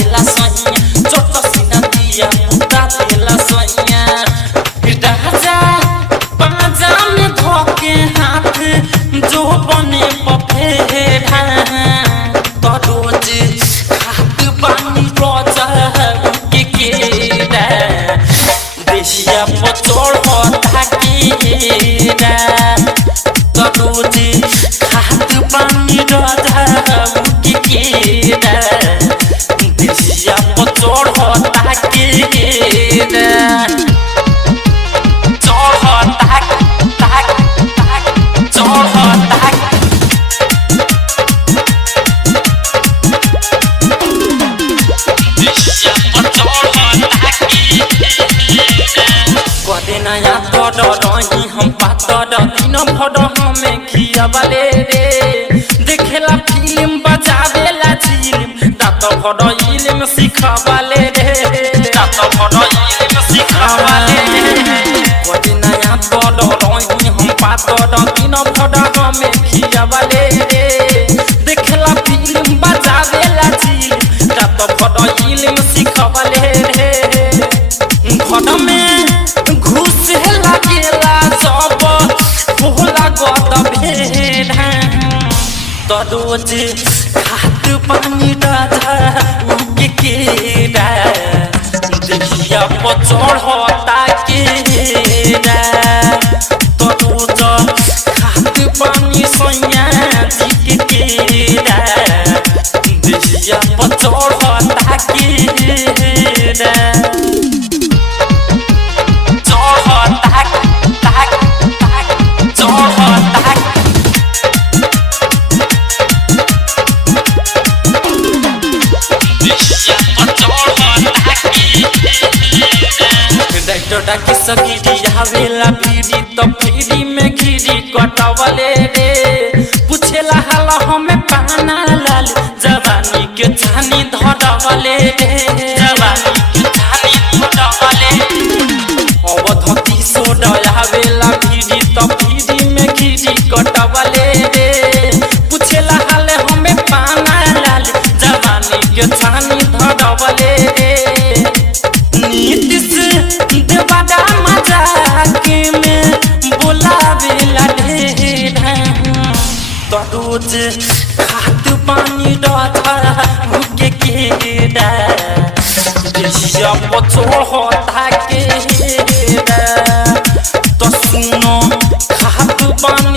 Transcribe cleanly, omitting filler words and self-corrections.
देला सैया चोट सीना दिया मुद्दा देला सैया राजा पाजा में धोके हाथ जो बने पफेरा तो रोज खात पानी रोजा के केरा देशिया पचोड़ होता केरा तो रोज खात पानी रोजा के केरा देशिया पचोड़ होता केरा नया तोड़ रही हम पातर दिन भर हमें खियावले रे देखेला फिल्म बजावेला झिलिम रात भर इल्म सिखावले रे रात भर इल्म सिखावले रे नया तोड़ रही हम पातर दिन भर हमें खियावले रे देखेला फिल्म बजावेला झिलिम रात भर इल्म सिखावले रे घर में घुस लागेला सब भोला गद भेड़ा तो रोज खात पानी राजा के केरा देखिया पचड़ होता केरा तो रोज खात पानी सैया के केरा देखिया पचड़ होता केरा के सगिरी आवेला भीरी तो फ्री में घिरी कटवले रे पूछेला हाला हमें पाना लाल जवानी के छानी धरवले रे जवानी के छानी धरवले अवधती सोडा आवेला भीरी तो फ्री में घिरी कटवले रे पूछेला हाले हमें पाना लाल जवानी के छानी धरवले रे नीतिश देवादा मजाक में बोलावेला ढेरा तो रोज खात पानी राजा के केरा देशिया पचोड़ होता केरा तो सुनो खात पानी